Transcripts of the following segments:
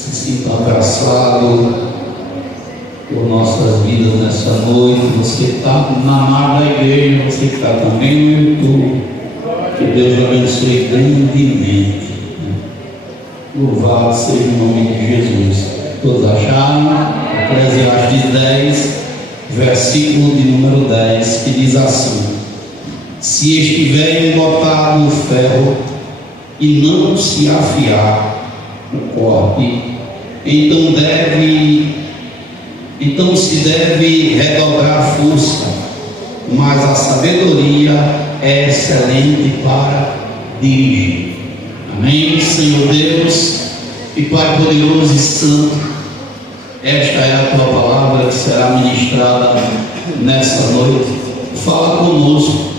se sinta abraçado por nossas vidas nessa noite. Você que está na nave da igreja, você que está também no YouTube, que Deus abençoe grandemente. Louvado seja o nome de Jesus. Todos acharam? Eclesiastes 10, versículo de número 10, que diz assim: se estiver embotado o ferro e não se afiar o corte, então se deve redobrar a força, mas a sabedoria é excelente para dirigir. Amém. Senhor Deus e Pai poderoso e santo, esta é a tua palavra que será ministrada nessa noite. Fala conosco,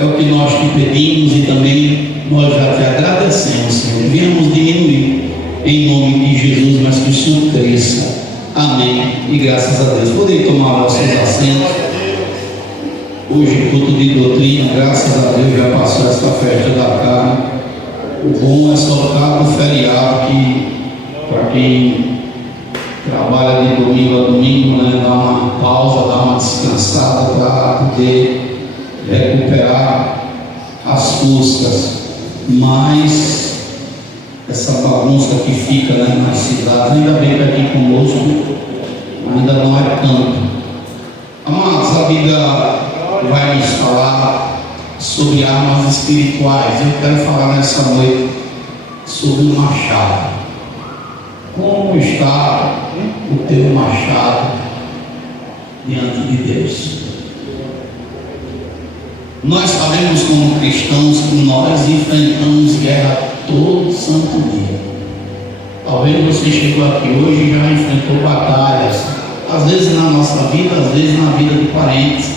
é o que nós te pedimos e também nós já te agradecemos, Senhor. Viemos diminuir em nome de Jesus, mas que o Senhor cresça. Amém. E graças a Deus. Podem tomar vossos assentos. Hoje, culto de doutrina, graças a Deus já passou essa festa da carne. O bom é soltar o feriado, que para quem trabalha de domingo a domingo, né, dá uma pausa, dá uma descansada para poder recuperar as forças. Mas essa bagunça que fica, né, nas cidades, ainda bem que aqui conosco ainda não é tanto. Amados, a Bíblia vai nos falar sobre armas espirituais. Eu quero falar nessa noite sobre o machado. Como está o teu machado diante de Deus? Nós sabemos, como cristãos, que nós enfrentamos guerra todo santo dia. Talvez você chegou aqui hoje e já enfrentou batalhas, às vezes na nossa vida, às vezes na vida de parentes,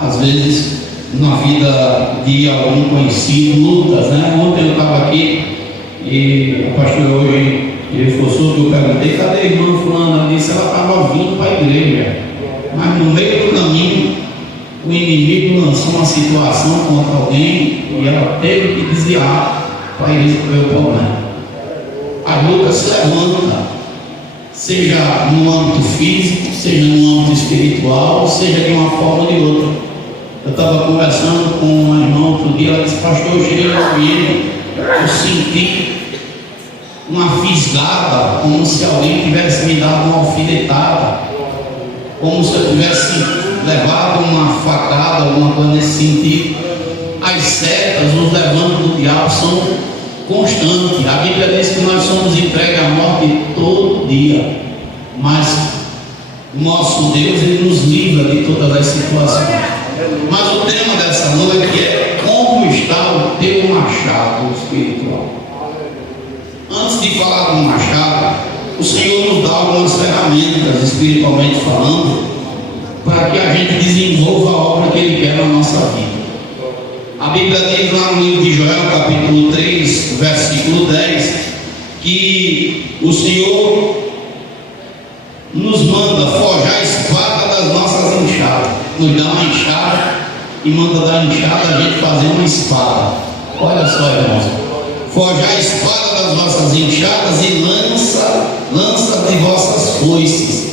às vezes na vida de algum conhecido, lutas, né? Ontem eu estava aqui e a pastora hoje, ele forçou que eu perguntei: cadê a irmã fulana? Ela disse: ela estava vindo para a igreja, mas no meio do caminho o inimigo lançou uma situação contra alguém e ela teve que desviar para resolver o problema. A luta se levanta, seja no âmbito físico, seja no âmbito espiritual, seja de uma forma ou de outra. Eu estava conversando com uma irmã outro dia, ela disse: pastor, eu cheguei no ambiente, eu senti uma fisgada, como se alguém tivesse me dado uma alfinetada, como se eu tivesse levado uma facada, alguma coisa nesse sentido. As setas, os levantes do diabo são constantes. A Bíblia diz que nós somos entregues à morte todo dia, mas o nosso Deus, Ele nos livra de todas as situações. Mas o tema dessa noite é: como está o teu machado espiritual? Antes de falar do machado, o Senhor nos dá algumas ferramentas, espiritualmente falando, para que a gente desenvolva a obra que Ele quer na nossa vida. A Bíblia diz lá no livro de Joel, capítulo 3, versículo 10, que o Senhor nos manda forjar a espada das nossas enxadas. Nos dá uma enxada e manda da enxada a gente fazer uma espada. Olha só, irmãos: forjar a espada das vossas enxadas e lança de vossas foices,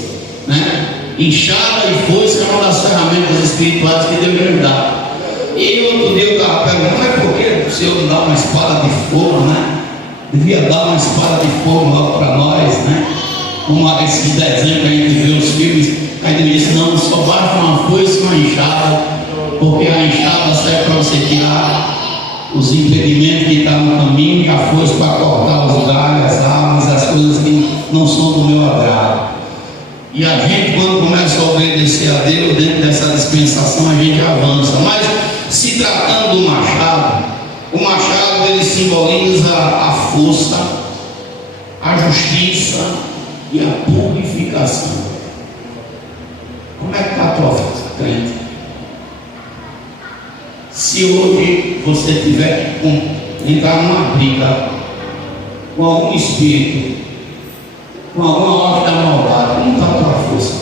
né? Enxada e foice é uma das ferramentas espirituais que Deus nos dá. E outro dia eu estava perguntando: mas por que o Senhor não dá uma espada de fogo, né? Devia dar uma espada de fogo logo para nós, né? Como esses desenhos que a gente vê, os filmes, a gente disse: não, só basta uma foice e uma enxada, porque a enxada serve para você tirar os impedimentos que estão no caminho, e a foice para cortar os galhos, as árvores, as coisas que não são do meu agrado. E a gente, quando começa a obedecer a Deus dentro dessa dispensação, a gente avança. Mas se tratando do machado, o machado ele simboliza a força, a justiça e a purificação. Como é que está a tua força, crente? Se hoje você tiver que entrar numa briga com algum espírito, com alguma obra da maldade, como está a tua força?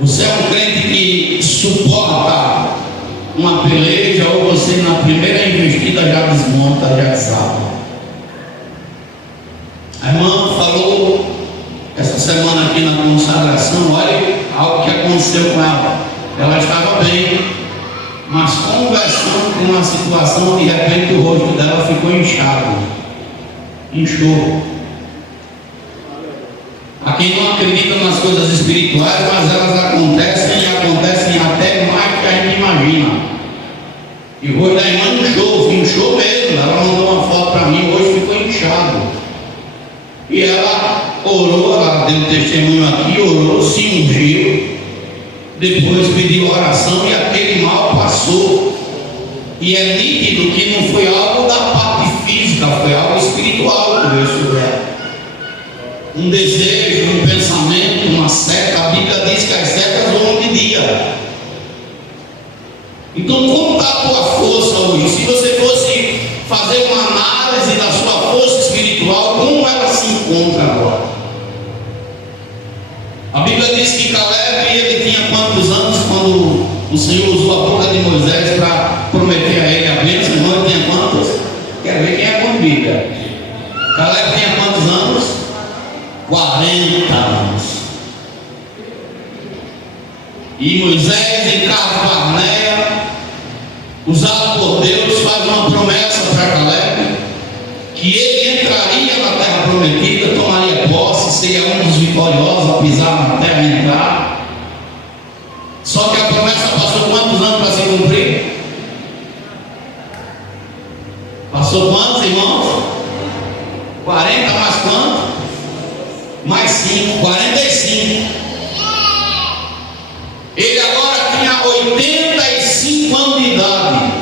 Você é um crente que suporta uma peleja, ou você na primeira investida já desmonta, já desaba? semana aqui na consagração, olha algo que aconteceu com ela. Ela estava bem, mas conversando com uma situação, de repente o rosto dela ficou inchado, inchou. A quem não acredita nas coisas espirituais, mas elas acontecem e acontecem até mais que a gente imagina. E o rosto da irmã inchou mesmo. Ela mandou uma foto para mim, hoje ficou inchado. E ela orou, ela deu testemunho aqui, orou, se ungiu, depois pediu oração e aquele mal passou. E é nítido que não foi algo da parte física, foi algo espiritual que veio sobre ela. Um desejo, um pensamento, uma seta. A Bíblia diz que as setas vão de dia. Então, como está a tua força hoje? Se você fosse fazer uma análise da sua força espiritual, como ela se encontra agora? A Bíblia diz que Caleb, ele tinha quantos anos quando o Senhor usou a boca de Moisés para prometer a ele a bênção? Irmão, ele tinha quantos? Quero ver quem é com Bíblia. Caleb tinha quantos anos? 40 anos. E Moisés, em Cades Barnea, usado por Deus, faz uma promessa para Caleb, que ele entraria na terra prometida, tomaria posse, seria um dos vitoriosos a pisar na terra e entrar. Só que a promessa passou quantos anos para se cumprir? Passou quantos, irmãos? 40 mais quanto? Mais 5, 45. Ele agora tinha 85 anos de idade.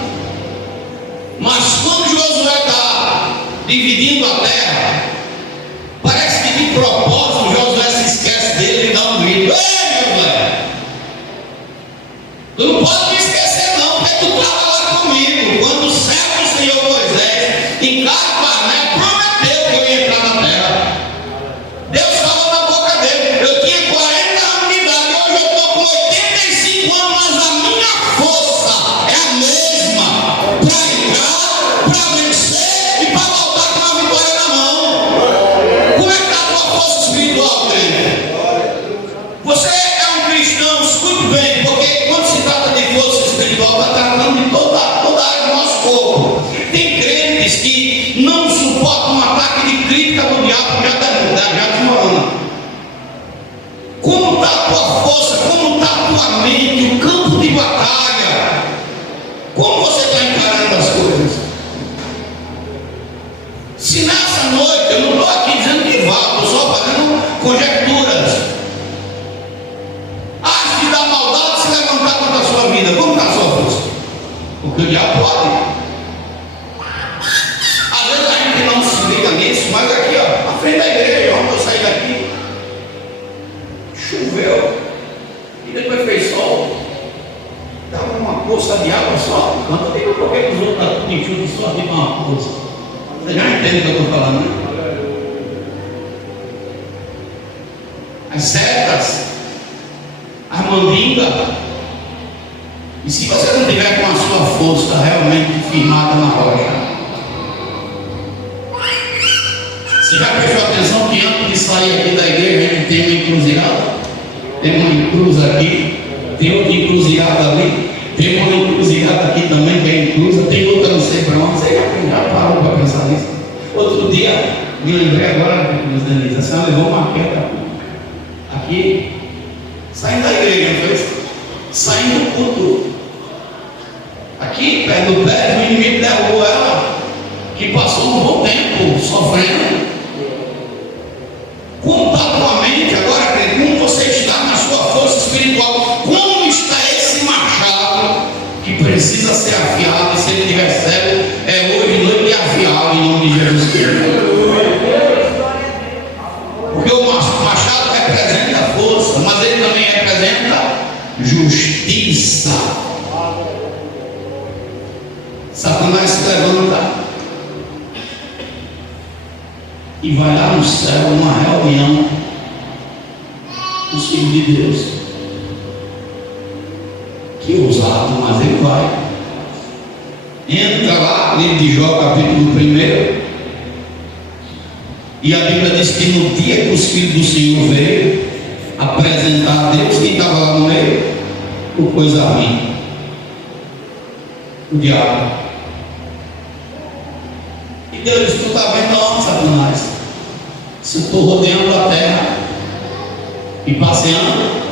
Mas quando Josué está dividindo a terra, parece que de propósito Josué se esquece dele e dá um grito: ei, Josué, tu não pode me esquecer não, porque tu estava lá comigo quando o servo do Senhor Moisés em Cades Barnea prometeu que eu ia entrar na terra. Deus falou na boca dele. Eu tinha 40 anos de idade, hoje eu estou com 85 anos, mas a minha força é a mesma para entrar, para vencer e para voltar com a vitória na mão. Como é que está a tua força espiritual, crente? Você é um cristão, escute bem, porque quando se trata de força espiritual, está tratando de toda a área do nosso corpo. Tem crentes que não suportam um ataque de crítica do diabo, já desmorona. Como está a tua força? Como está a tua mente? O campo de batalha? Como você está encarando as coisas? Se nessa noite, eu não estou aqui dizendo que vá, estou só fazendo conjecturas, acho que dá maldade se levantar contra a sua vida, como está a sua força? Porque o diabo pode. Às vezes a gente não se liga nisso, mas aqui, ó, na frente da igreja, onde eu saí daqui, choveu e depois fez sol, dava uma poça de água só. Quando eu digo porque os outros estão tudo enxuto, só de uma poça. Você já entende o que eu estou falando, né? As setas, as mandingas. E se você não tiver com a sua força realmente firmada na rocha, você já prestou atenção que antes de sair aqui da igreja a gente tem uma encruzilhada? Tem uma encruza aqui, tem outra encruzilhada ali, tem uma encruzilhada aqui também que é encruza, tem outra não sei para onde. Você já parou para pensar nisso? Outro dia, me lembrei agora, Denise, a senhora levou uma queda aqui, saindo da igreja, não foi? Saindo do culto. Aqui, perto do pé, o inimigo derrubou ela, que passou um bom tempo sofrendo. Como está a tua mente agora, querido? Como você está na sua força espiritual? Como está esse machado que precisa ser afiado? E se ele tiver cego, é hoje noite de afiá-lo em nome de Jesus Cristo. Porque o machado representa a força, mas ele também representa justiça. Satanás se levanta e vai lá no céu, numa reunião dos filhos de Deus. Que ousado, mas ele vai. Entra lá, livro de Jó, capítulo 1, E a Bíblia diz que no dia que os filhos do Senhor veio apresentar a Deus, quem estava lá no meio? O coisa ruim, o diabo. E Deus disse: tu está vendo onde, Satanás? Se eu estou rodeando a terra e passeando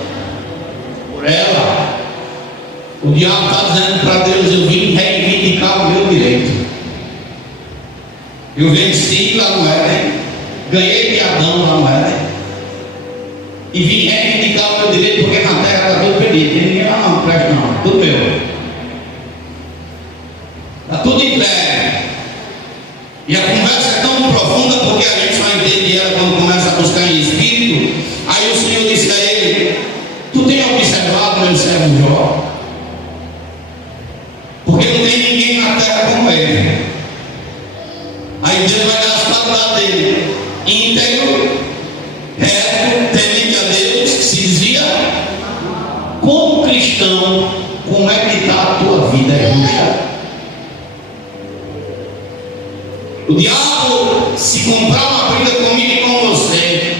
por ela, o diabo está dizendo para Deus: eu vim reivindicar o meu direito. Eu venci lá no Éden, ganhei de Adão lá no Éden, e vim reivindicar o meu direito, porque na terra está tudo perdido. Ninguém não presta, não, tudo meu, está tudo entregue. E a conversa é tão profunda, porque a gente só entende ela quando começa a buscar em espírito. Aí o Senhor disse a ele: tu tem observado meu servo Jó? Porque não tem ninguém na terra como ele. Aí Deus vai dar as palavras dele: íntegro, reto, temente a Deus, que se dizia. Como cristão, como é que está a tua vida? É justa? O diabo, se comprar uma briga comigo e com você,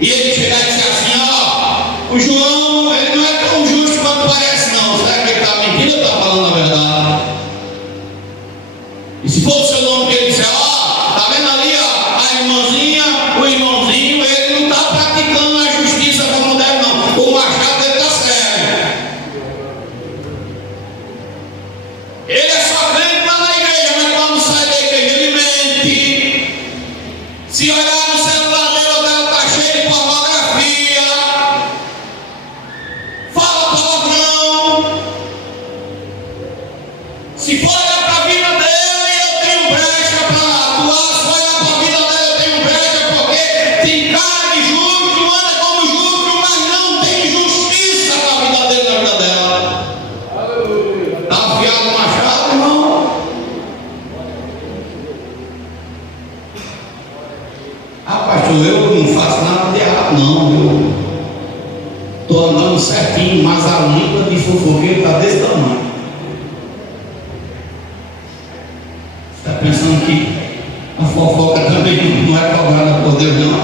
e ele chegar e dizer assim: ó, o João, ele não é tão justo quanto parece, não. Será que ele está mentindo ou está falando a verdade? E se for o seu nome que ele disser: ó, está vendo ali, ó, a irmãzinha, o irmãozinho, ele não está praticando a justiça como deve, não. O machado dele está sério. Ele é só crente lá na igreja, mas quando sai da igreja ele mente. Se olhar no celular dele, o dela está cheio de pornografia, fala palavrão. Se for olhar para a vida dele, eu tenho brecha para atuar. Se for olhar para a vida dele, eu tenho brecha, porque tem cara de justo, anda como justo, mas não tem justiça para a vida dele, na vida dela. Está afiado o machado, irmão? Ah, pastor, eu não faço nada de errado, não. Eu estou andando certinho, mas a língua de fofoqueiro está desse tamanho. Está pensando que a fofoca também não é cobrada por Deus, não?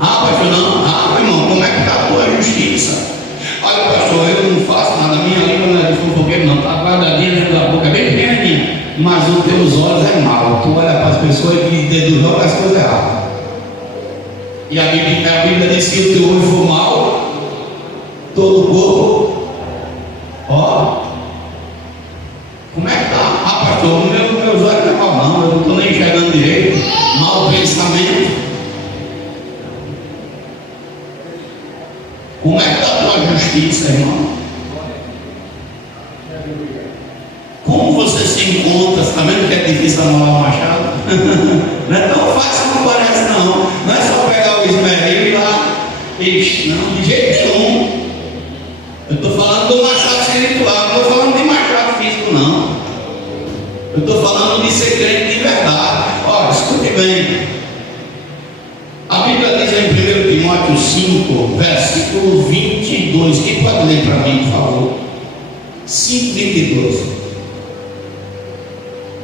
Ah, pastor, não. Ah, irmão, como é que está a tua justiça? Olha, pastor, eu não faço nada, minha língua não é de fofoqueiro, não. Está guardadinha dentro da boca, bem pequenininha. Mas os teus olhos é mau. Tu olha para as pessoas e deduz as coisas erradas. E a Bíblia diz que se o teu olho for mau, todo o corpo, ó, como é que está? Ah, pastor, meus olhos não é mau, não. Eu não estou nem enxergando direito. Mau pensamento. Como é que está a tua justiça, irmão? Como você se encontra? Você está vendo que é difícil amolar o machado? Não é tão fácil como parece, não. Não é só pegar o esmeril e ir lá. Ixi, não, de jeito nenhum. Eu estou falando do machado espiritual, não estou falando de machado físico, não. Eu estou falando de ser crente de verdade. Olha, escute bem. A Bíblia diz em 1 Timóteo 5, versículo 22. Quem pode ler para mim, por favor? 5, 22.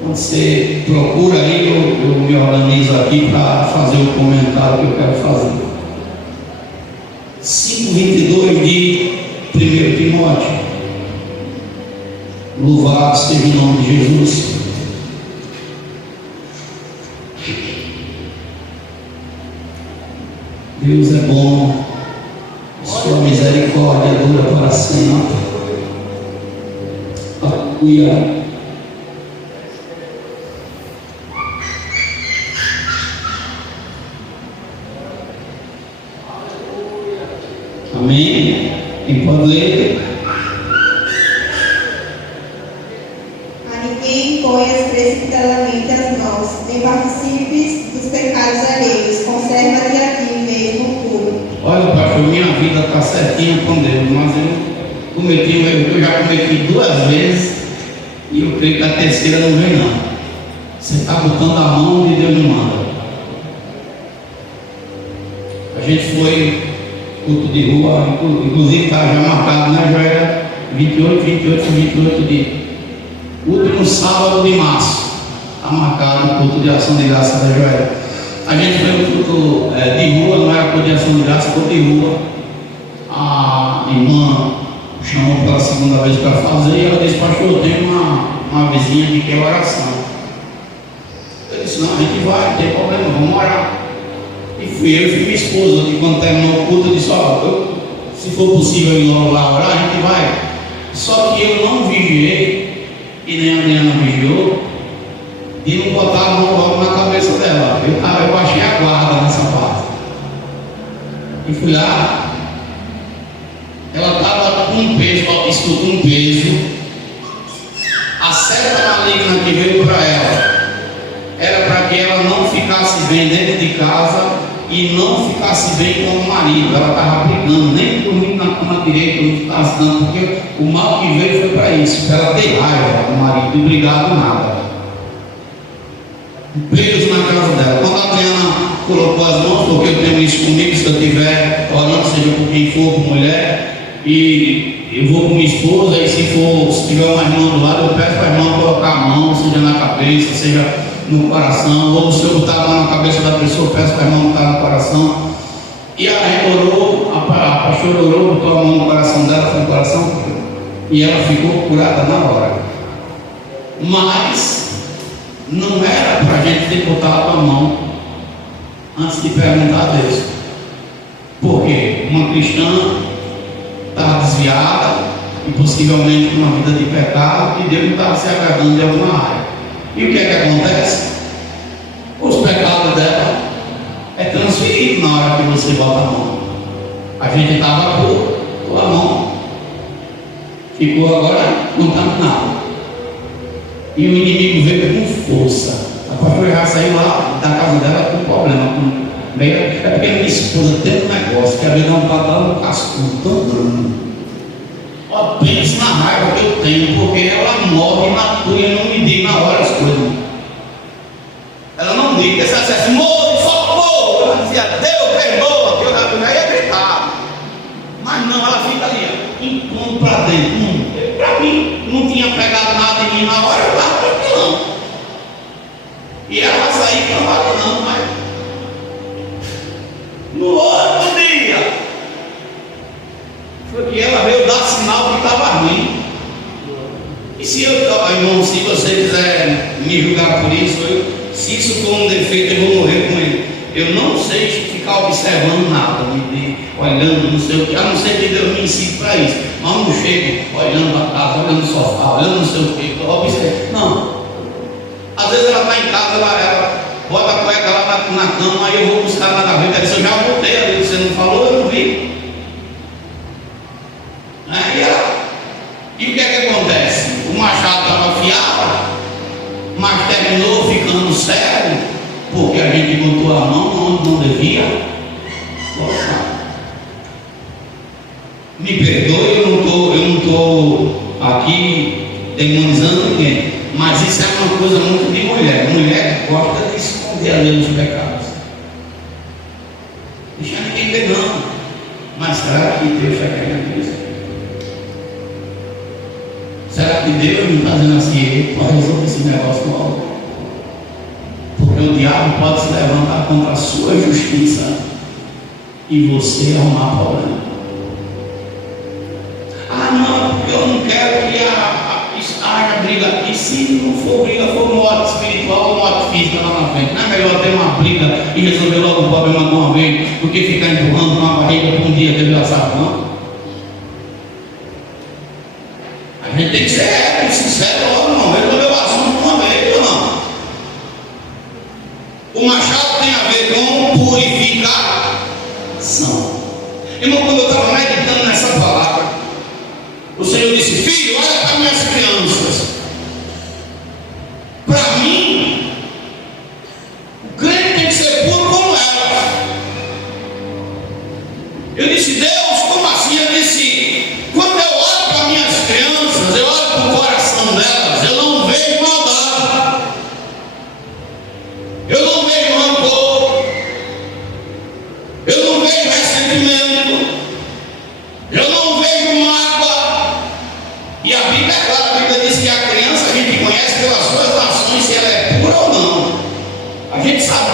Quando você procura aí, eu me organizo aqui para fazer o comentário que eu quero fazer. 5:22 de 1 Timóteo. Louvado seja o nome de Jesus. Deus é bom, sua misericórdia dura para sempre. Aleluia. Amém? Quem pode ler? A ninguém ponhas precipitadamente as mãos, nem participes dos pecados alheios, conserva-te a ti mesmo puro. Olha, pastor, minha vida está certinha com Deus, mas eu cometi um erro que eu já cometi 2 vezes e eu creio que a terceira não vem, não. Você está botando a mão onde Deus não manda. A gente foi culto de rua, inclusive está já marcado, né, Joel? 28 de último sábado de março. está marcado o culto de ação de graça da Joel. A gente foi um culto de rua, não era culto de ação de graça, culto de rua. A irmã chamou pela segunda vez para fazer e ela disse: pastor, eu tenho uma vizinha que quer oração. Eu disse: não, a gente vai, não tem problema, vamos orar. E fui eu e minha esposa, e quando terminou o culto eu disse: ó, se for possível ir logo lá orar, a gente vai. Só que eu não vigiei, e nem a Adriana vigiou, e não botar a mão logo na cabeça dela. Eu baixei a guarda nessa parte. E fui lá, ela estava com um peso, escutou um peso. A seta maligna que veio para ela era para que ela não ficasse bem dentro de casa e não ficasse bem com o marido. Ela estava brigando, nem dormindo na cama direita, não ficasse dando, porque o mal que veio foi para isso, para ela ter raiva do marido e brigar do nada. Peso na casa dela. Quando a Adriana colocou as mãos, porque eu tenho isso comigo, se eu estiver orando, seja por quem for, por mulher, e eu vou com minha esposa, e se tiver uma irmã do lado, eu peço para a irmã colocar a mão, seja na cabeça, seja no coração, ou se eu botar a mão na cabeça da pessoa, eu peço para a irmã botar no coração. E a gente orou, a pastora orou, botou a mão no coração dela, foi no coração, e ela ficou curada na hora. Mas não era para a gente ter botado a mão antes de perguntar a Deus. Porque uma cristã estava desviada e possivelmente numa vida de pecado, e Deus não estava se agradando de alguma área. E o que é que acontece? Os pecados dela é transferido na hora que você bota a mão. A gente estava com a mão, ficou agora contaminado. E o inimigo veio com força. A pastora já saiu lá da casa dela com problema. É porque a minha esposa tem um negócio que a vida não está dando um cascudo tão grande. Ó, pense na raiva que eu tenho, porque ela morre na tua e não me diz na hora as coisas. Ela não diz, ela disse assim: morre, socorro. Ela dizia: Deus perdoa, que eu já ia gritar. Mas não, ela fica ali, impondo para dentro. Para mim, não tinha pegado nada em mim na hora, eu estava tranquilão. E ela vai sair trabalhando, mas no outro dia foi que ela veio dar sinal que estava ruim. E se eu, irmão, se você quiser me julgar por isso, se isso for um defeito, eu vou morrer com ele. Eu não sei ficar observando nada, olhando, não sei o que, a não ser que Deus me ensine para isso. Mas eu não chego olhando a casa, olhando o sofá, olhando não sei o que, observo. Não. Às vezes ela está em casa, ela bota a cueca lá na cama, aí eu vou buscar na gaveta, eu já voltei ali, você não falou, eu não vi. E o que é que acontece? O machado estava afiado, mas terminou ficando cego, porque a gente botou a mão onde não devia. Poxa, me perdoe, eu não estou aqui demonizando ninguém, mas isso é uma coisa muito de mulher. Mulher gosta de esconder a lei dos pecados. Deixa ninguém ver não. Mas será que Deus está querendo isso? Será que Deus não está dizendo assim para resolver esse negócio logo? Porque o diabo pode se levantar contra a sua justiça e você arrumar problema. Ah, não, porque eu não quero que haja briga aqui. Se não for briga, for morte espiritual ou morte física lá na frente. Não é melhor ter uma briga e resolver logo o problema de uma vez do que ficar empurrando uma barriga por um dia de viação? A gente tem que ser sincero logo, não. Resolver o assunto de uma vez ou não. O machado tem a ver com purificação. Irmão, quando eu estava meditando nessa palavra, o Senhor disse: filho, olha para minhas crianças. Para mim, o crente tem que ser puro como elas. Eu disse: Deus, como assim? Eu disse: quando eu olho para minhas crianças, eu olho para o coração delas,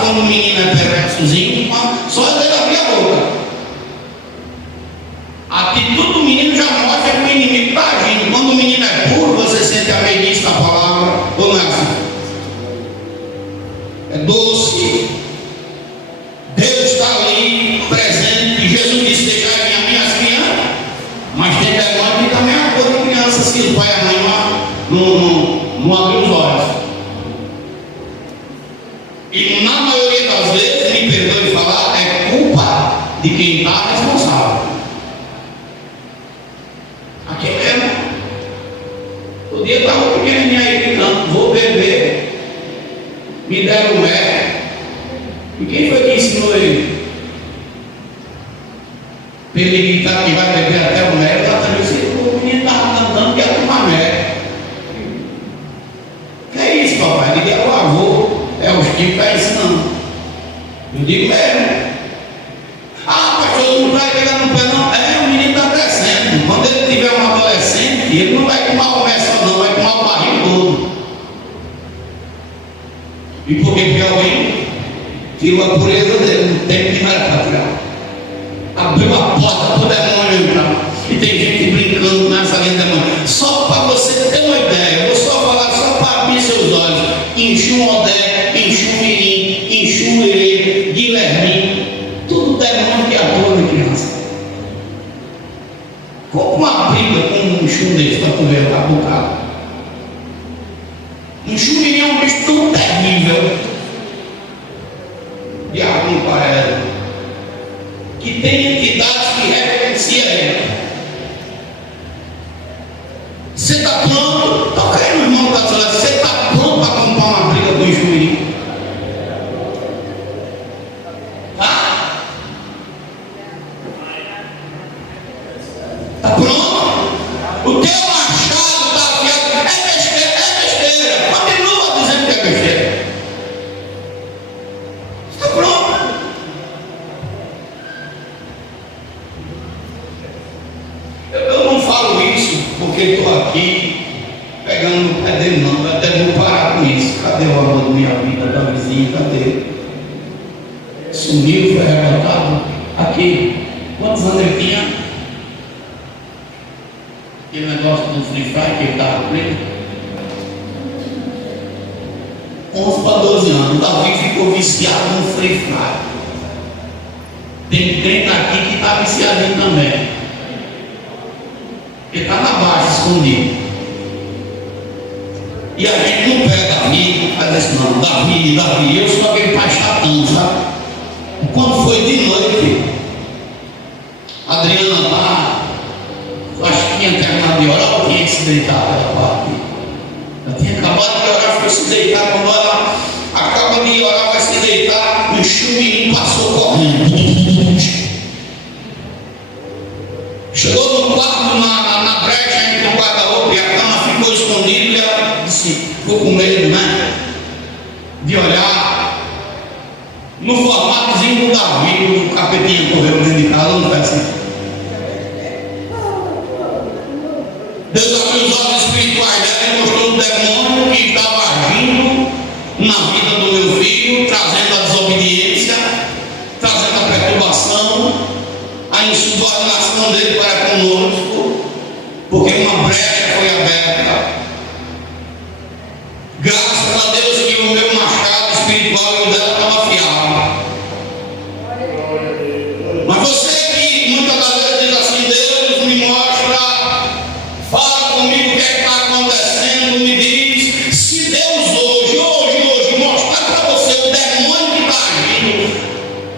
quando o menino é perversozinho, só ele abrir a boca. A atitude do menino já mostra que o inimigo está agindo. Quando o menino é puro, você sente a meiguice da palavra, ou não é assim? É doce. Deus está ali presente. Jesus disse: deixai vir a minhas crianças. Mas tem demônio que também é uma coisa de crianças que o pai e a mãe não abriu os olhos. E na maioria das vezes, me perdoe falar, é culpa de quem está responsável. Aqui mesmo. O dia estava um pequenininho aí gritando: vou beber. Me deram o mel. E quem foi que ensinou ele? Para ele gritar que vai beber até o mel, ela também disse: o menino estava cantando que ia tomar mel. Que é isso, papai? Ele é o avô. É o que está ensinando. Eu digo mesmo. Ah, pastor, não vai pegar no pé, não. É, o menino está crescendo. Quando ele tiver um adolescente, ele não vai tomar o mel só, não, vai tomar o barril todo. E porque alguém tirou a pureza dele, não tem que nada para tirar. Abriu a porta para o demônio entrar. E tem gente brincando nessa linha do demônio. Só para você ter uma ideia, eu vou só falar, só para abrir seus olhos. Enxu Odé, Enxu Mirim, Enxu Erê, Guilherme, tudo demônio que atua na criança. Como uma briga com um Enxu desse para tu ver lá pro carro. Enxu Mirim é um bicho tão terrível. Diabo não parece. Que tem entidades que reverenciam ele. Você está pronto? Toca aí no irmão da sua. Você está pronto para comprar uma briga com o Enxu? Tá? Está pronto? O teu machado está afiado. É besteira, é besteira. Continua dizendo que é besteira. Está pronto? Eu não falo isso porque estou aqui pegando no pé dele, não. Eu até vou parar com isso. Cadê o amor da minha vida, da vizinha? Cadê? Sumiu, foi arrebatado. Aqui. Quantos anos ele tinha? Aquele negócio do Free Fire que ele estava preso. 11 para 12 anos. Davi ficou viciado no Free Fire. Tem crente aqui que está viciadinho também. Ele está na baixa, escondido. E a gente não pega Davi, faz assim, não, Davi, eu sou aquele pai chatão, sabe? Quando foi de noite, a Adriana lá, acho que tinha terminado de orar, ou tinha que se deitar pela parte. Ela tinha acabado de orar, foi se deitar, quando ela acaba de orar, vai se deitar, o chuminho passou correndo. Chegou no quarto, na brecha entre o guarda-roupa e a cama, ficou escondido e ela disse, ficou com medo, né? De olhar no formatozinho do Davi, o capetinha correu dentro de casa, não foi assim. Deus abriu os olhos espirituais dela e mostrou o demônio que estava agindo na vida do meu filho, trazendo a desobediência, trazendo a perturbação, a insubordinação dele para conosco, porque uma brecha foi aberta. Graças a Deus que o meu machado espiritual e o dela estava afiado. Mas você que muitas das vezes diz assim, Deus me mostra, fala comigo o que é que está acontecendo, me diz, se Deus hoje mostrar para você o demônio que está agindo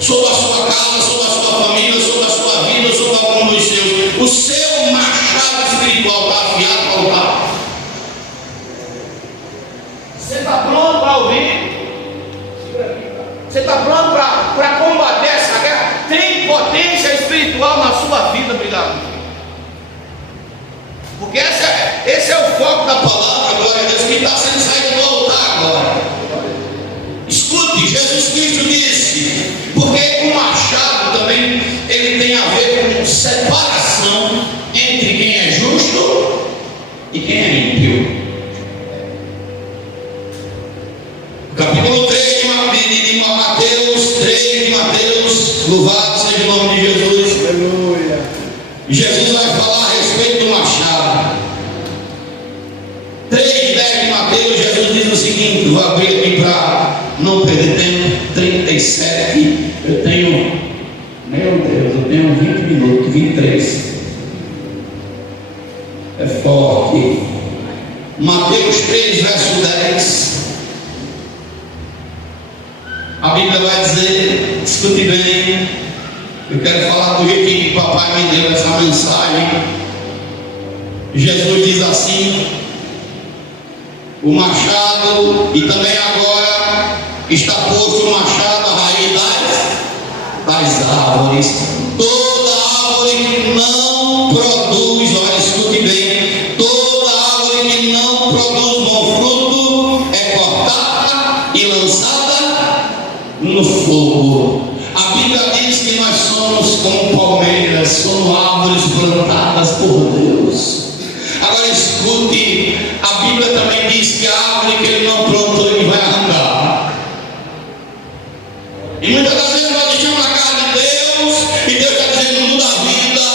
sobre a sua casa, sobre a sua família, sobre a sua vida, sobre algum dos seus, o seu machado espiritual está afiado para lutar. Você está pronto para ouvir? Você está pronto para combater essa guerra? Tem potência espiritual na sua vida, obrigado. Porque esse é o foco da palavra, glória a Deus, que está sendo saído do altar agora. Escute, Jesus Cristo disse, porque o machado também, ele tem a ver com separação entre quem é justo e quem é ímpio. Capítulo 3 de Mateus Mateus, louvado seja o nome de Jesus. Aleluia. Jesus vai falar a respeito do machado. 3:10 de Mateus, Jesus diz o seguinte, vou abrir aqui para não perder tempo, 37, eu tenho 20 minutos, 23. É forte. Mateus 3, verso 10. A Bíblia vai dizer, escute bem, eu quero falar do jeito que o papai me deu essa mensagem. Jesus diz assim: o machado, e também agora está posto o machado à raiz das árvores. Toda árvore que não produz, olha, escute bem, toda árvore que não produz bom fruto é cortada e lançada no fogo. A Bíblia diz que nós somos como palmeiras, somos árvores plantadas por Deus. Agora escute, a Bíblia também diz que a árvore que ele não plantou, ele vai arrancar. E muitas das vezes nós deixamos a casa de Deus, e Deus está dizendo: muda a vida,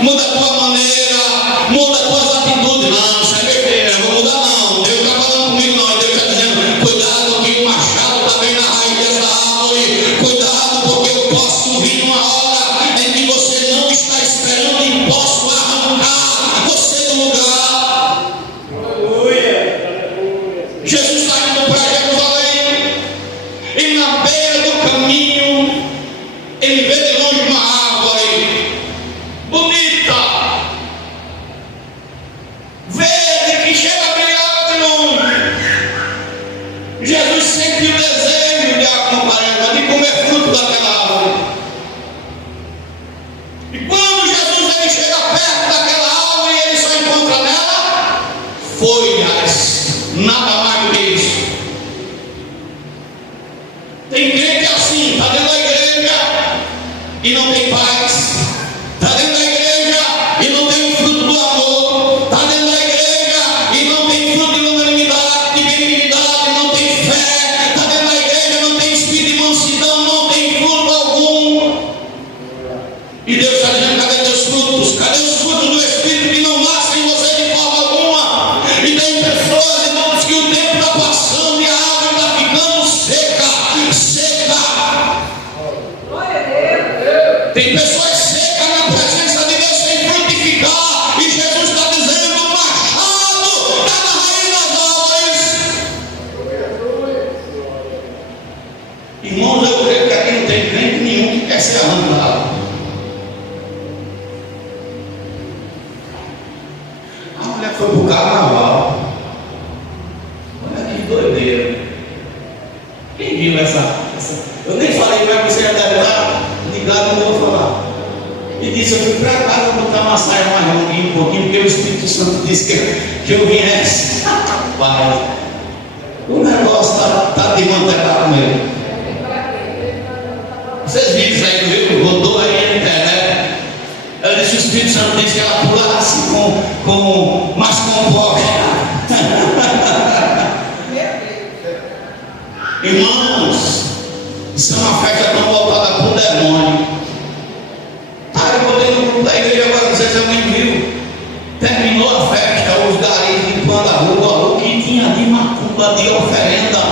muda a tua maneira, muda as tuas atitudes. Não, isso é besteira, eu vou mudar não. Deus está falando comigo não, Deus está dizendo: cuidado que o machado está bem na raiz dessa árvore, cuidado porque eu posso vir uma hora em que você não está esperando e posso arrancar você do lugar. Jesus está indo para Jerusalém, e na beira do caminho ele vê de longe uma árvore bonita, verde, que chega a brilhar de longe. Jesus sente o desejo de acompanhar, de comer fruto daquela árvore. E quando Jesus ele chega perto daquela árvore, ele só encontra nela folhas, nada mais do que isso. Tem crente assim, está dentro da igreja e não tem paz, está dentro da igreja e não tem o fruto do amor, está dentro da igreja e não tem fruto de longanimidade, de benignidade, não tem fé, está dentro da igreja, não tem espírito de mansidão, não tem fruto algum. E Deus está dizendo: cadê teus frutos? Cadê os frutos do Espírito que não nascem em você de forma alguma? E tem pessoas, irmãos, que o tempo está passando e a água está ficando seca. Tem pessoas secas na presença de Deus sem frutificar, e Jesus está dizendo: o machado está na raiz das árvores. Irmãos, eu creio que aqui não tem crente nenhum que quer ser arrancado. A mulher foi para o carnaval. Olha que doideira. Quem viu essa? Eu nem falei, mas você já deve estar ligado, não vou falar. E disse: eu fui para casa botar uma saia mais longuinha um pouquinho, porque o Espírito Santo disse que eu viesse. Rapaz, o negócio está desmantelado mesmo. Vocês viram isso aí, viu? Rodou aí na internet. Ela disse: o Espírito Santo disse que ela pulasse com mais composta. Irmãos, isso é uma festa tão voltada para o demônio. Eu botei no grupo da igreja agora, não sei se alguém viu. Terminou a festa, os garis limpando a rua, o que tinha de macumba, de oferenda,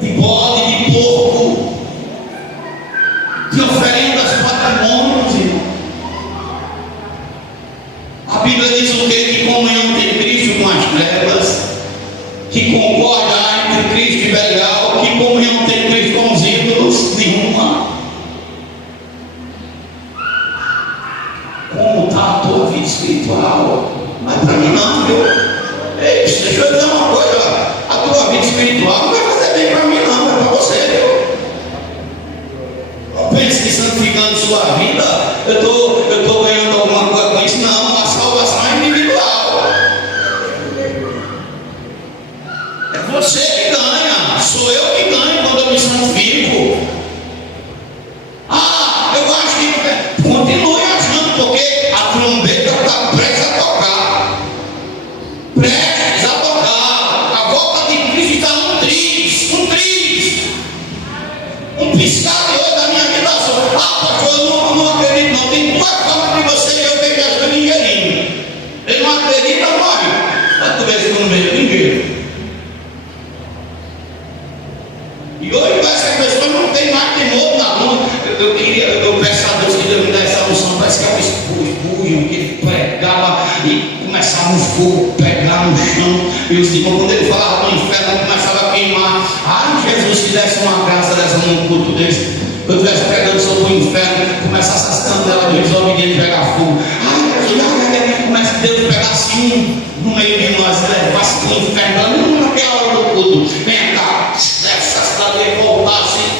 de bode, de porco, de oferendas patrimônios, irmão. A Bíblia diz o que? Que comunhão tem Cristo com as trevas, que concorda entre Cristo e Belial, que comunhão tem Cristo com os ídolos, nenhuma. Como está a tua vida espiritual? Mas para mim não, viu? Ei, deixa eu dizer uma coisa: a tua vida espiritual não vai fazer bem para mim não, é para você, viu? Não pense que santificando sua vida, eu estou ganhando alguma coisa com isso. Não, a salvação é individual. É você que ganha, sou eu que ganho quando eu me santifico. Eu acho que continue achando, porque a trombeta está prestes a tocar. Prestes a tocar. A volta de Cristo está um triz. Um E hoje essa pessoa não tem mais temor na luz. Eu peço a Deus que Deus me dê essa unção. Parece que é um espujam que ele pregava e começava um fogo pegar no chão. E os irmãos, quando ele falava do inferno, começava a queimar. Ai, Jesus, se desse uma graça dessa num culto desse. Eu estivesse pregando sobre o inferno, começasse as candelas de desobediente pegar fogo. Ai, começa Deus pegar assim no meio de nós, levasse para o inferno, naquela hora do culto. Vem cá, essa cidade ia voltar assim,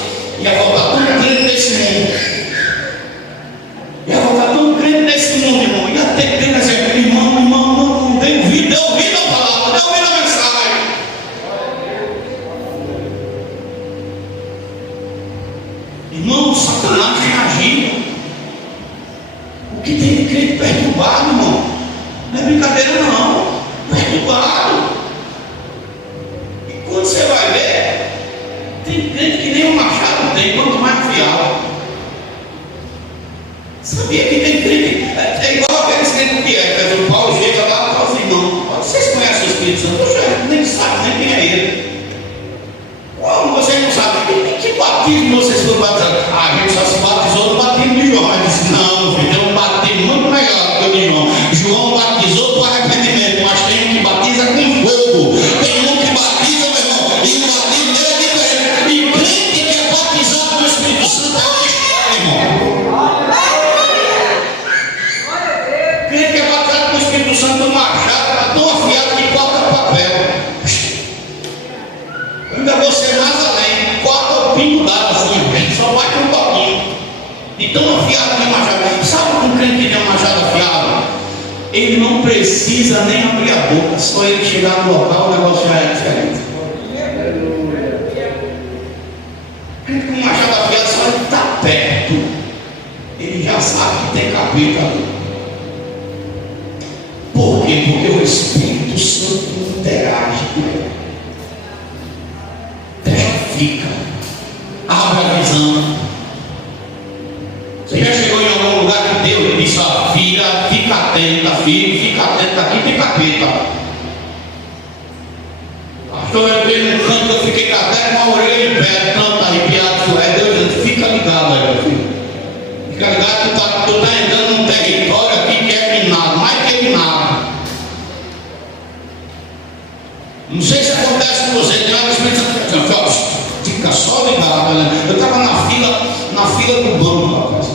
ia voltar tudo crente desse mundo. Ia voltar tudo crente desse mundo, irmão. Ia ter crente assim, irmão, deu vida a palavra, deu vida a mensagem. Irmão, Satanás agindo. O que tem de crente perturbado, irmão? Não é brincadeira não. Perturbado. E quando você vai ver, tem crente que nem um machado tem, quanto mais afiado. Sabia que tem crente? É igual aqueles crentes que é. O Paulo chega lá e fala assim, irmão, vocês conhecem o Espírito Santo? Eu nem sabe nem quem é ele. Como vocês não sabem? Que batismo vocês foram batizados? A gente só se batizou no batismo de João. Ele disse, não, filho, tem um batismo muito melhor que o de João. João batizou para arrependimento, mas tem um que batiza com fogo. Tem um que batiza, meu irmão, e o batismo dele é diferente. E crente que é batizado com o Espírito Santo é uma história, irmão. Crente que é batizado com o Espírito Santo, um machado, está tão afiado que corta papel. Ainda você mais além, corta o pingo d'água assim, só bate um pouquinho. E tão afiado que é machado. Sabe um crente que tem um machado afiado? Ele não precisa nem abrir a boca, só ele chegar no local, o negócio já é diferente. Crente com um machado afiado, só ele está perto, ele já sabe que tem capeta ali. Por quê? Porque o Espírito Santo interage com ele. Fica, abre a visão. Você já chegou em algum lugar que Deus lhe disse: ó, filha, fica atenta, filho, fica atenta, aqui tem capeta. Pastor, eu veio no canto, eu fiquei até com a orelha de pé, tanto arrepiado, é Deus dizendo: fica ligado aí, meu filho. Fica ligado, tu tá entrando num território aqui que é minado, mais que minado. Não sei se acontece com você, tem uma experiência. Fica só ligado, né? Eu estava na fila do banco, rapaz.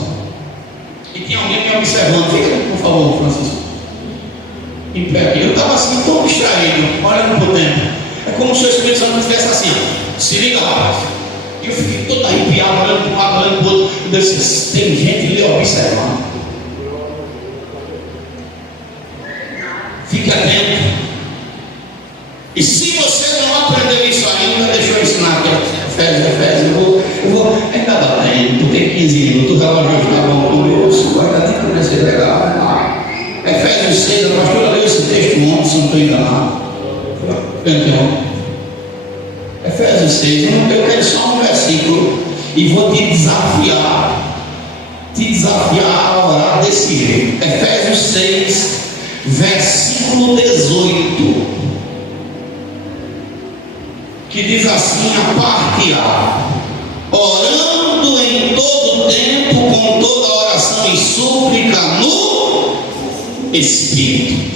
E tinha alguém me observando. Fica aqui, por favor, Francisco. Em pé aqui. Eu estava assim, todo distraído, olhando para o tempo. É como se o Espírito Santo estivesse assim, ó. Se liga, rapaz. E eu fiquei todo arrepiado, olhando para um lado, olhando para o outro. Eu disse, tem gente ali observando. Fique atento. E se você não aprendeu isso ainda, deixa eu ensinar aqui. Efésios, eu vou. Ainda dá tempo, tu tem 15 minutos, o relógio está bom com o meu, ainda tem que comecei a pregar. Efésios 6, a pastora leu esse texto ontem, se não estou enganado. Então, Efésios 6, eu quero só um versículo e vou te desafiar a orar desse jeito. Efésios 6, versículo 18. Que diz assim a parte A: orando em todo tempo, com toda oração e súplica no Espírito.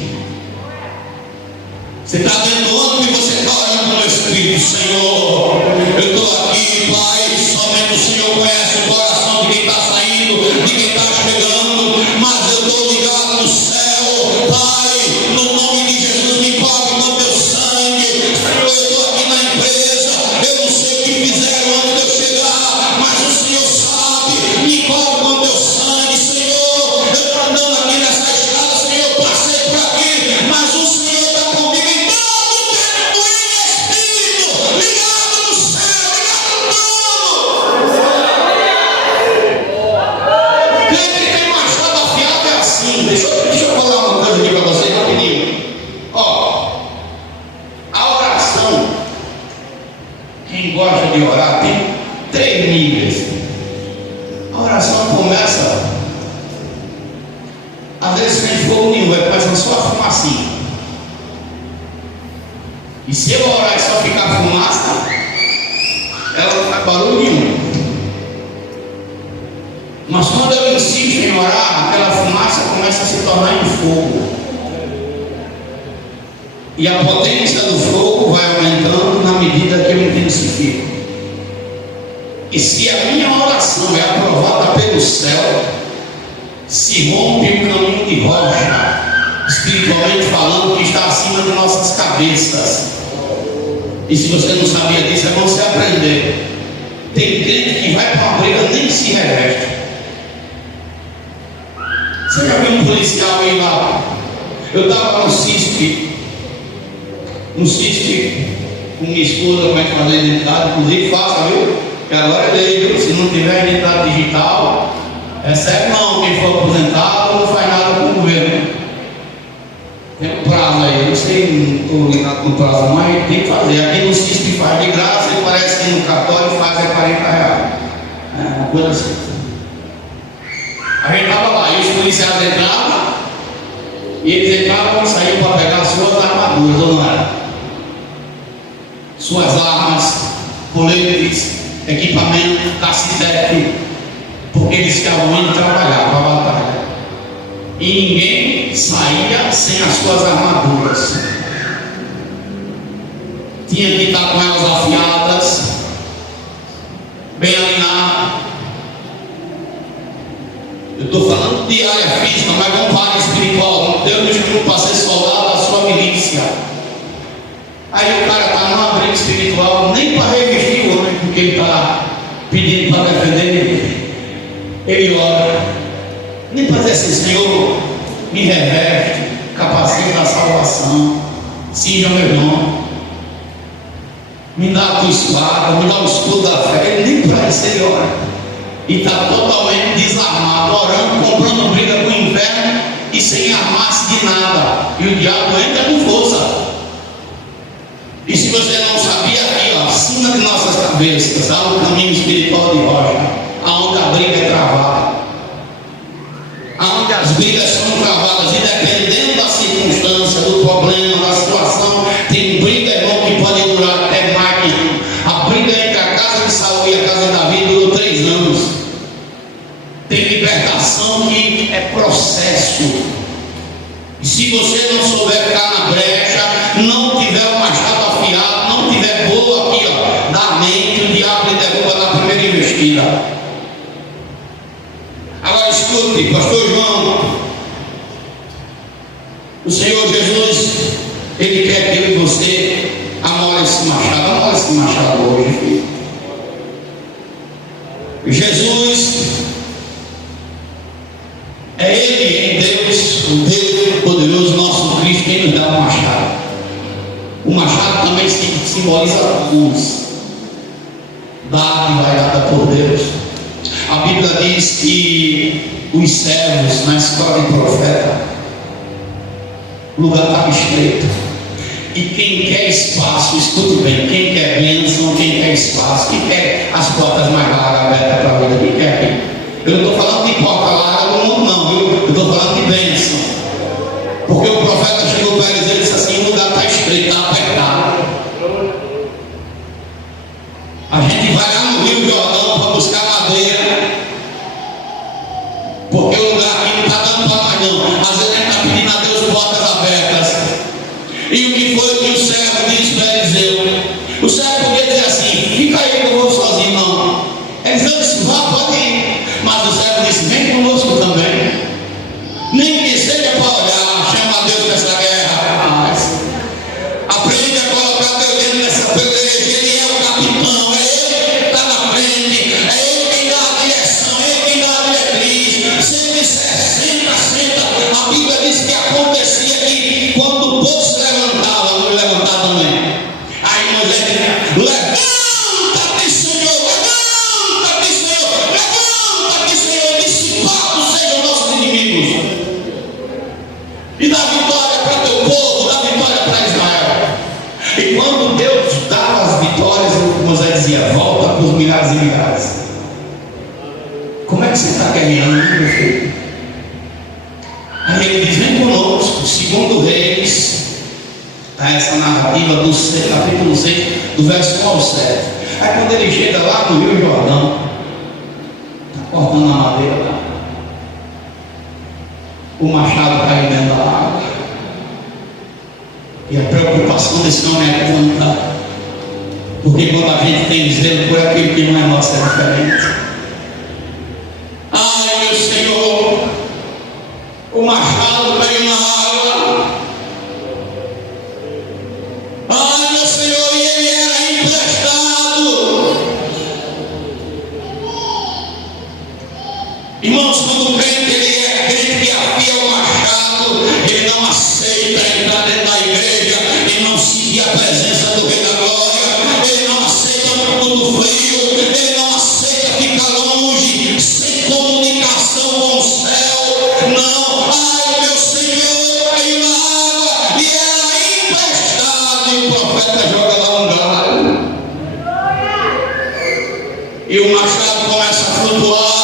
Você está vendo onde você está orando no Espírito? Senhor, eu estou aqui, Pai, somente o Senhor conhece o coração de quem está saindo, de quem está chegando, mas eu estou ligado no céu, Pai, no nome de Jesus, me pague com teu sangue. Senhor, eu estou aqui na empresa, eu não sei o que fizeram antes de eu chegar, mas o Senhor sabe, me pague com teu sangue. Senhor, eu estou andando aqui nessa estrada, Senhor, eu passei por aqui, mas o Senhor está comigo em todo o tempo, em Espírito, ligado no céu, ligado no trono. Quem tem machado afiado é assim. Deixa eu falar uma coisa aqui para vocês rapidinho. Ó, a oração, quem gosta de orar, tem 3 níveis. A oração começa, às vezes sem fogo nenhum, vai começar só a fumacinha. E se eu orar e só ficar fumaça, ela insisto em orar, aquela fumaça começa a se tornar em fogo. E a potência do fogo vai aumentando na medida que eu intensifico. E se a minha oração é aprovada pelo céu, se rompe um caminho de rocha, espiritualmente falando, que está acima de nossas cabeças. E se você não sabia disso, é bom você aprender. Tem crente que vai para uma briga nem se reveste. Você já viu um policial ir lá? Eu estava no CISP com minha esposa, como é que fazer identidade, inclusive faça, viu? Que agora é lei, viu? Se não tiver identidade digital, recebe não, quem for aposentado não faz nada com o governo. Tem um prazo aí, eu não sei, não estou ligado com o prazo, mas tem que fazer. Aqui no CISP faz de graça e parece que no cartório faz R$40. É uma coisa assim. A gente estava lá e os policiais entravam, e eles entravam e saíam para pegar suas armaduras, ou não era? Suas armas, coletes, equipamento, cacetete, porque eles ficavam indo trabalhar para a batalha. E ninguém saía sem as suas armaduras. Tinha que estar com elas afiadas, bem alinhadas. Eu estou falando de área física, mas vamos para a área espiritual. Deus nos chamou para ser soldado da sua milícia. Aí o cara está numa briga espiritual, nem para revestir o homem, porque ele está pedindo para defender ele. Ele ora, nem para dizer assim: Senhor, me reveste, capacita da salvação, cinja meu irmão, me dá a tua espada, me dá o escudo da fé. Ele nem para isso ele ora, e está totalmente desarmado, orando, comprando briga com o inferno e sem armar-se de nada. E o diabo entra com força. E se você não sabia, aqui ó, acima de nossas cabeças há um caminho espiritual de rocha, aonde a briga é travada, aonde as brigas são travadas, e dependendo da circunstância, do problema, da situação, tem briga, irmão, que pode durar até mais de ano. A briga entre a casa de Saul e a casa de Davi durou 3 anos. Tem libertação que é processo. E se você não souber ficar na brecha, não tiver o machado afiado, não tiver boa aqui, ó, na mente, o diabo lhe derruba na primeira investida. Agora escute, pastor João, o Senhor Jesus, Ele quer que eu e você amole esse machado hoje, filho. Jesus é Ele em Deus, o Deus poderoso, nosso Cristo, quem nos dá o machado. O machado também simboliza a cruz, dada e dada por Deus. A Bíblia diz que os servos na escola de profeta, o lugar estava estreito. E quem quer espaço, escute bem, quem quer bênção, quem quer espaço, quem quer as portas mais largas abertas para a vida, quem quer aqui? Eu não estou falando de porta larga do mundo, não, viu? Eu estou falando de bênção. Porque o profeta chegou para eles e disse assim: o lugar está estreito, está apertado. A gente vai lá no Rio Jordão para buscar madeira, porque o lugar aqui não está dando para mais não. Às vezes a gente está pedindo a Deus portas abertas. E o que foi que o servo disse para Eliseu? O servo podia dizer assim: fica aí que eu vou sozinho. Não. Eliseu disse: vá, pode ir. Mas o servo disse: vem conosco também. Nem que seja para olhar, chama a Deus nessa guerra. Mas aprende a colocar teu dedo nessa peleja. Ele é o capitão, é ele que está na frente, é ele quem dá a direção, é ele quem dá a diretriz. Sempre senta. A Bíblia diz que acontecia que quando o povo se levantava, não levantava também. Aí Moisés dizia: levanta-te, Senhor, levanta-te, Senhor, levanta-te, Senhor, dissipados sejam nossos inimigos. E dá vitória para teu povo, dá vitória para Israel. E quando Deus dava as vitórias, Moisés dizia: volta por milhares e milhares. Como é que você está guerreando, meu filho? Aí ele diz: vem conosco. Segundo Reis, está essa narrativa do capítulo 6, do verso 1 ao 7. Aí quando ele chega lá no Rio Jordão, está cortando a madeira lá, o machado caiu dentro da água. E a preocupação desse homem é quanta. Porque quando a gente tem zelo por aquilo que não é nosso, é diferente. Ai, meu Senhor, o machado caiu na água. Ai, meu Senhor, e ele era emprestado. Irmãos, quando o crente, ele é crente que afia o machado, ele não aceita entrar dentro da igreja e não sentir a presença do Rei da Glória, ele não aceita o mundo frio, ele não aceita ficar longe, sem comunicação com o céu. Não, ai, meu Senhor, caiu na água e era emprestado, e o profeta joga lá um galho. E o machado começa a flutuar.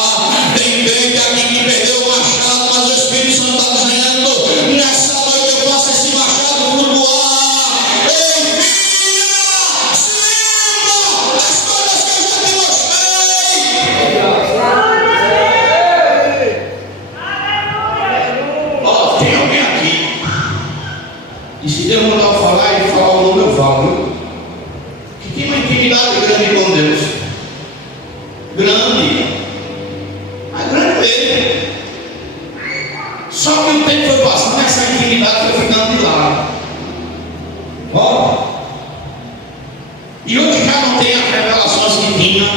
Tem crente aqui que perdeu o machado, mas o Espírito Santo está dizendo: nessa noite eu faço esse machado flutuar. Ei, filha, se lembra das coisas que eu já te mostrei. Ó, tem alguém aqui, e se Deus mandar eu falar, ele fala o nome, eu falo, que tem uma intimidade grande com Deus. Grande. Mas grande mesmo. Só que o tempo foi passando, essa intimidade foi ficando de lado. Ó. E hoje já não tem as revelações que tinha.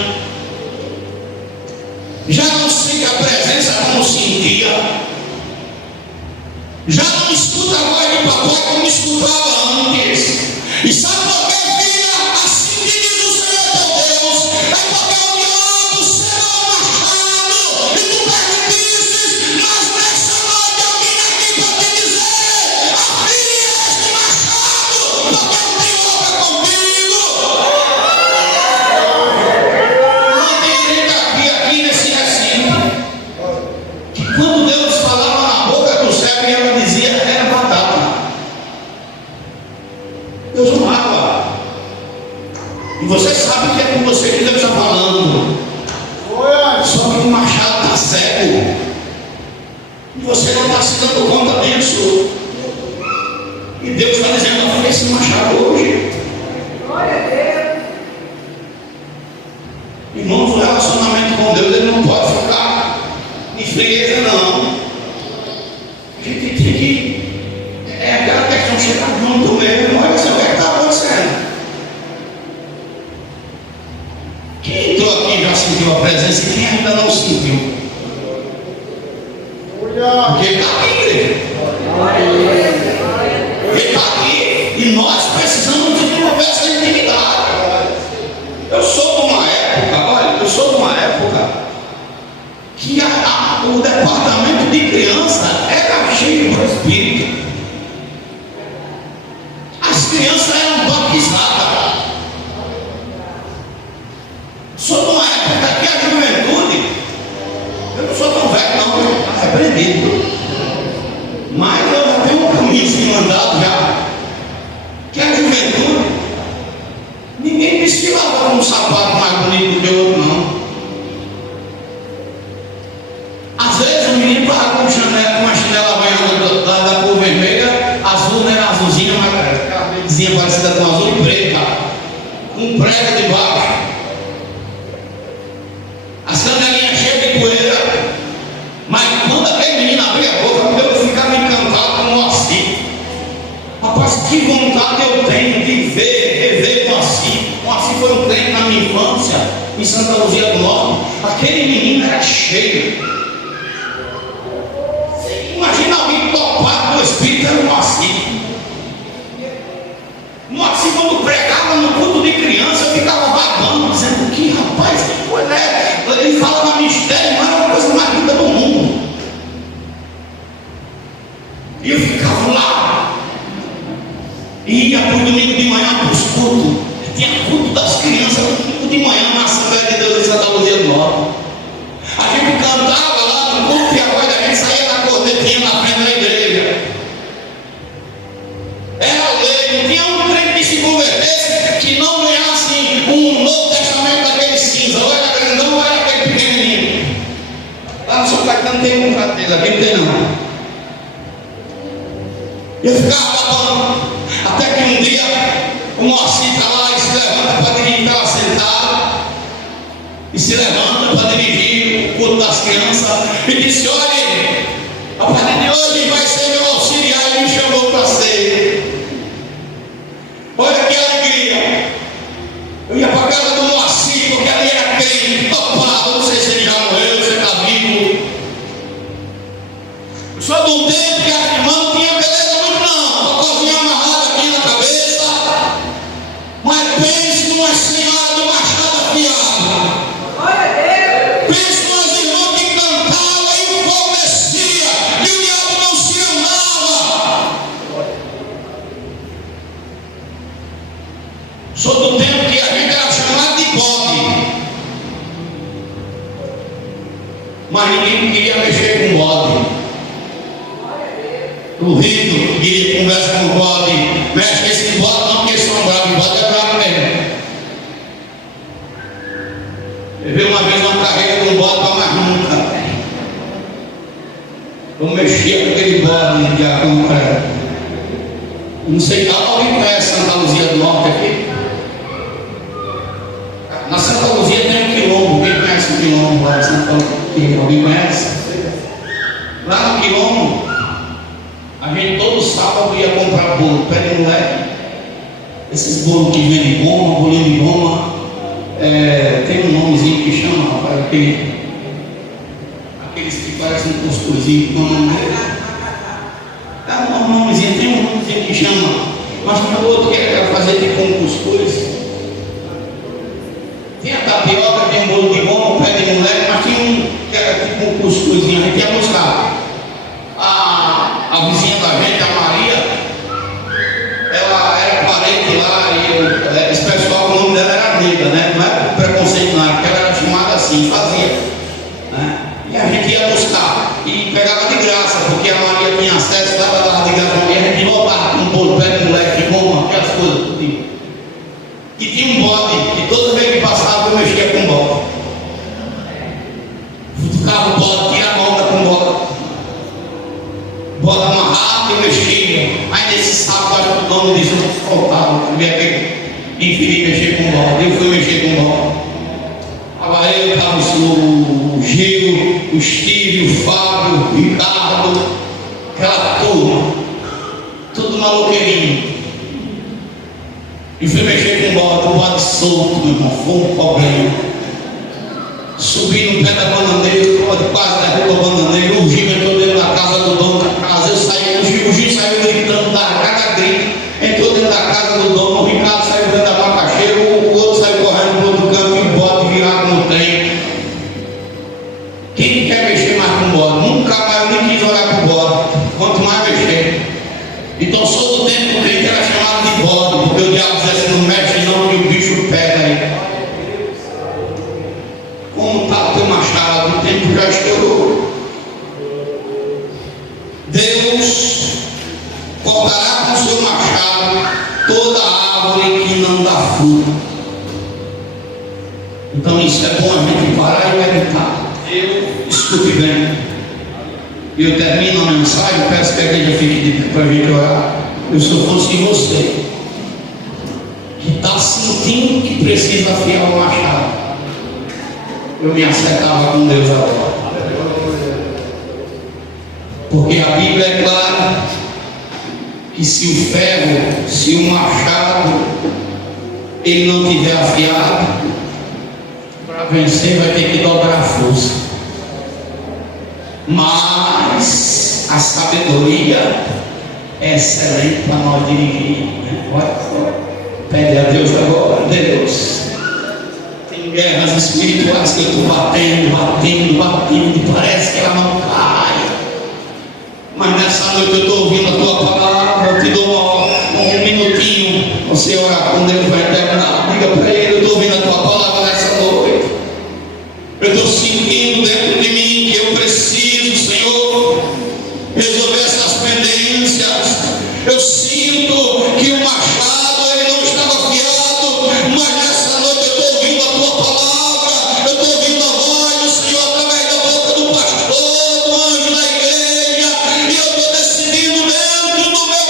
Já não sente a presença como sentia. Já não escuta a voz do papai como escutava antes. E sabe por quê, filha? Assim que diz o Senhor teu Deus, é porque o diabo será o machado e tu permitiste, mas nessa noite eu vim aqui para te dizer: afia este machado, porque eu tenho obra contigo. Não tem crente aqui nesse recinto que quando Deus falava na boca do céu e ela dizia, era batata. Deus amava. E você sabe que é com você que Deus está falando. Só que o machado está cego. E você não está se dando conta disso. E Deus está dizendo: afia esse machado hoje. Irmãos, o relacionamento com Deus, ele não pode ficar em frieza, não. A gente tem que. É aquela questão de chegar junto mesmo. Olha só o que está acontecendo. Quem entrou aqui já sentiu a presença e quem ainda não sentiu? Porque ele está aqui, igreja. Ele está aqui. E nós precisamos desenvolver essa intimidade. Eu sou de uma época, olha, eu sou de uma época que o departamento de criança era cheio do Espírito. As crianças eram batizadas. Sou de uma época que a juventude, eu não sou tão velho não, eu estou repreendido, mas eu já tenho um caminho assim andado já, que a juventude, ninguém disse que lavava um sapato mais bonito do que o outro não. Às vezes o menino estava com uma chinela banhada da cor vermelha, azul, não era azulzinha, mas aquela verdezinha parecida com azul e preta, com prego debaixo. As canelinhas cheias de poeira. Mas quando aquele menino abria a boca, eu ficava encantado com o Moacir. Rapaz, que vontade eu tenho de rever o Moacir. O Moacir foi um crente na minha infância, em Santa Luzia do Norte. Aquele menino era cheio. Imagina alguém topado do Espírito, era o Moacir. O Moacir, quando pregava no culto de criança, eu ficava vagando, dizendo: que rapaz, que coisa é? Ele falava mistério, mas era a coisa mais linda do mundo. E eu ficava lá. E ia para o domingo de manhã para os cultos. Tinha culto das crianças, domingo de manhã na Assembleia de Deus em Santa Luzia do Norte. A gente cantava lá no culto e a voz da gente saía na cornetinha na frente da igreja. Era lei, não tinha um crente que se convertesse que não ganhasse um Novo Testamento daquele cinza. Ou era grandão ou era aquele pequenininho. Lá no São Caetano tem um prato dele, aqui não tem não. Eu ficava babando, até que um dia o Moacir está lá e se levanta para dirigir, estava sentado, e se levanta para dirigir o culto das crianças, e disse: olha, a partir de hoje vai ser meu auxiliar, e me chamou para ser. Olha que alegria. Eu ia para a casa do Moacir, porque ali era crente. Opa, não sei se ele já morreu, se ele está vivo. Eu sou de um tempo que a irmã não tinha beleza muito não, a cozinha amarrada aqui na cabeça. Mas pense numa senhora do machado afiado. Pense nas irmãs que cantavam e o fogo descia, e o diabo não se amava. Sou do tempo que a gente era chamado de bode, mas ninguém queria mexer com bode. O rico queria conversar com o bode, mexe com esse bode não, porque eles são bravos, o bode é bravo mesmo. Eu vi uma vez uma carreira de um bode para mais nunca. Eu mexia com aquele bode de acompanhar. Não sei, alguém conhece Santa Luzia do Norte aqui? Na Santa Luzia tem um quilombo. Quem conhece o quilombo lá de Santa Luzia? Alguém conhece? Lá no quilombo, a gente todo sábado ia comprar bolo, pé de moleque. Esses bolos que vêm de goma, bolinho de goma, tem um nomezinho que chama, aqueles que parecem um cuscuzinho, com o nome dele. Um nomezinho, tem um nomezinho que chama, mas tem outro que era fazer tipo um cuscuz. Tem a tapioca, tem um bolo de goma, pé de moleque, mas tinha um que era tipo um cuscuzinho, a gente ia buscar. A vizinha da gente, a Maria, ela era parente lá, e esse pessoal, o nome dela era nega, né? Não é preconceito, não, porque ela era chamada assim, fazia, né? E a gente ia buscar e pegava de graça, porque a Maria tinha acesso, ela dava de graça, e a gente voltava com um bolo, pé de moleque, de goma, aquelas coisas, tudo. E tinha um bode, e toda vez que passava eu mexia com o bode. Ficava o bode, tirava a onda com o bode. Bode amarrado e mexia. Aí nesse sábado o dono disse: não faltava, eu ia inferir mexer com o bode. Eu fui mexer com o bode. Estava eu, estava o Gil, o Steve, o Fábio, o Ricardo, aquela turma, tudo maluqueirinho. E fui mexer com o bode solto, meu irmão, foi um problema. Subi no pé da bananeira, o bode quase derrubou a bananeira, o Gil entrou dentro da casa do dono da casa, eu saí, o Gil saiu gritando, cada grito, entrou dentro da casa do dono, o Ricardo saiu dentro da macaxeira, o outro saiu correndo para o outro canto e o bode virado no trem. Quem quer mexer mais com o bode? Nunca mais eu nem quis olhar para o bode, quanto mais mexer. Então sou do tempo que era chamado de bode, porque o diabo dizia assim: não mexe não, que o bicho pega aí. Como está o teu machado? O tempo já estourou. Deus cortará com o seu machado toda árvore que não dá fruto. Então isso é bom a gente parar e meditar. Escute bem. Eu termino a mensagem, peço que a igreja fique de pé para a gente orar. Eu só fosse você que está sentindo que precisa afiar o machado. Eu me acertava com Deus agora. Porque a Bíblia é clara que se o ferro, se o machado, ele não tiver afiado, para vencer vai ter que dobrar a força. Mas a sabedoria é excelente para nós dirigir, né? Pede a Deus agora, Deus. Tem guerras espirituais que eu estou batendo, parece que ela não cai. Mas nessa noite eu estou ouvindo a tua palavra, eu te dou um minutinho, você orar com Deus vai terminar. Diga para ele: eu estou ouvindo a tua palavra nessa noite. Eu estou sentindo dentro de mim que eu preciso, Senhor, resolver essas pendências. Eu sinto que o machado ele não estava afiado, mas nessa noite eu estou ouvindo a tua palavra, eu estou ouvindo a voz do Senhor através da boca do pastor, do anjo da igreja, e eu estou decidindo dentro do meu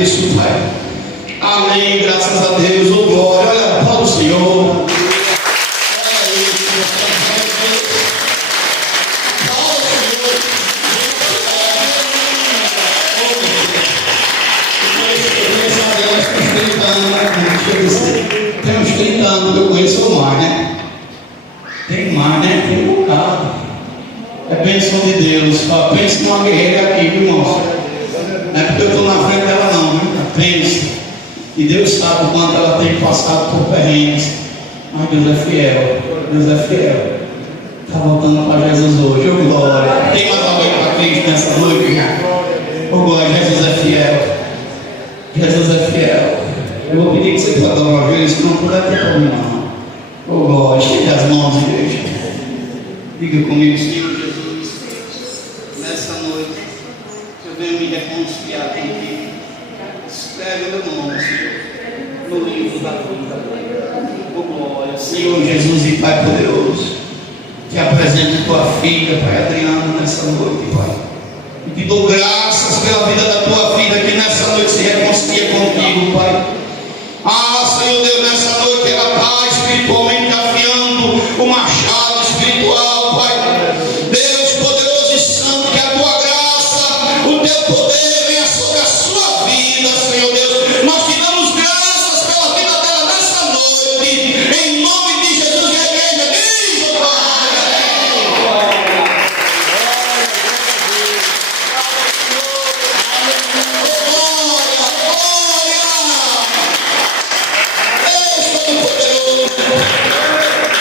agradeço, Pai. Amém, graças a Deus, oh glória, olha para o Senhor. Tem uns 30 anos que eu conheço o mar, né? Tem mar, né? Tem um bocado. É bênção de Deus. Só pense numa guerreira aqui, viu, irmão? Não é porque eu estou na frente dela, não, né? Pense. E Deus sabe o quanto ela tem passado por perrengues. Mas Deus é fiel. Deus é fiel. Está voltando para Jesus hoje. Ô glória. Tem mais alguém para Cristo nessa noite? Ô glória. Jesus é fiel. Jesus é fiel. Eu vou pedir que você possa dar uma vez, se não puder ter problema não. Ô glória. Chegue as mãos, igreja. Diga comigo, Senhor Jesus. Nessa noite, eu venho me reconciliar contigo. Escreve o meu nome, Senhor, no livro da vida. Oh glória, Senhor Jesus e Pai poderoso, te apresento tua filha, Pai Adriana, nessa noite, Pai. E te dou graças pela vida da tua filha que nessa noite se reconcilia contigo, Pai. Ah, Senhor Deus, nessa noite ela está espiritualmente afiando o machado espiritual, Pai. Deus poderoso e santo, que a tua graça, o teu poder venha sobre a sua vida, Senhor Deus. Nós te damos graças pela vida dela nessa noite, em nome de Jesus e a igreja diz, oh Pai. Deus Todo-Poderoso.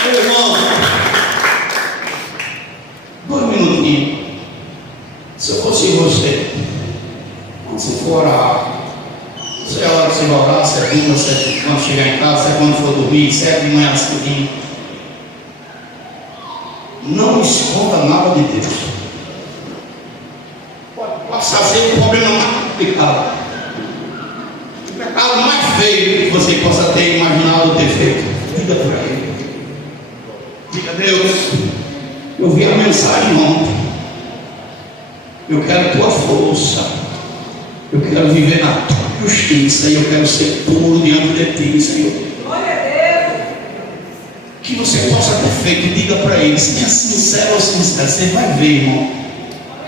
Meu irmão, 2 minutinhos. Se eu fosse você, quando você for orar, se é a hora que você vai orar, se é segunda, se é quando chegar em casa, se é quando for dormir, se é de manhã cedinho, não esconda nada de Deus. Pode fazer o problema mais complicado, o pecado mais feio que você possa ter imaginado ou ter feito. Diga por aí. Diga, Deus, eu vi a mensagem ontem. Eu quero tua força. Eu quero viver na tua justiça. E eu quero ser puro diante de ti, Senhor. Que você possa ter feito. Diga para ele, se é sincero ou sincero, você vai ver, irmão,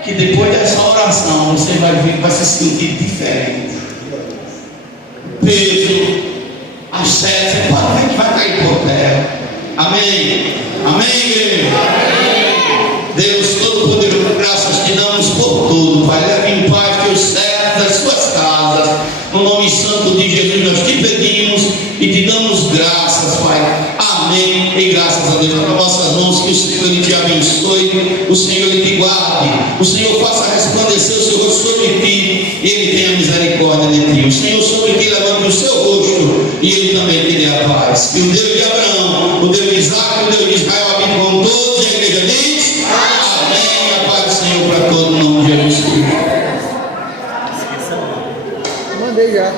que depois dessa oração você vai ver que vai se sentir diferente. Peso, as setas, você pode ver que vai cair por terra. Amém. Amém, igreja. Deus Todo-Poderoso, graças te damos por tudo, Pai. Leve em paz teus servos, as suas casas. No nome santo de Jesus nós te pedimos e te damos graças, Pai. Amém. E graças a Deus para nossas mãos, que o Senhor ele te abençoe, o Senhor ele te guarde, o Senhor faça resplandecer o seu rosto sobre ti e ele tenha misericórdia de ti. O Senhor sobre ti levante o seu rosto e ele também te dê a paz. Que o Deus de Abraão, o Deus de Isaac, o Deus de Israel habite com todos. E a igreja diz amém. A paz do Senhor para todo o nome de Jesus Cristo. Mandei já.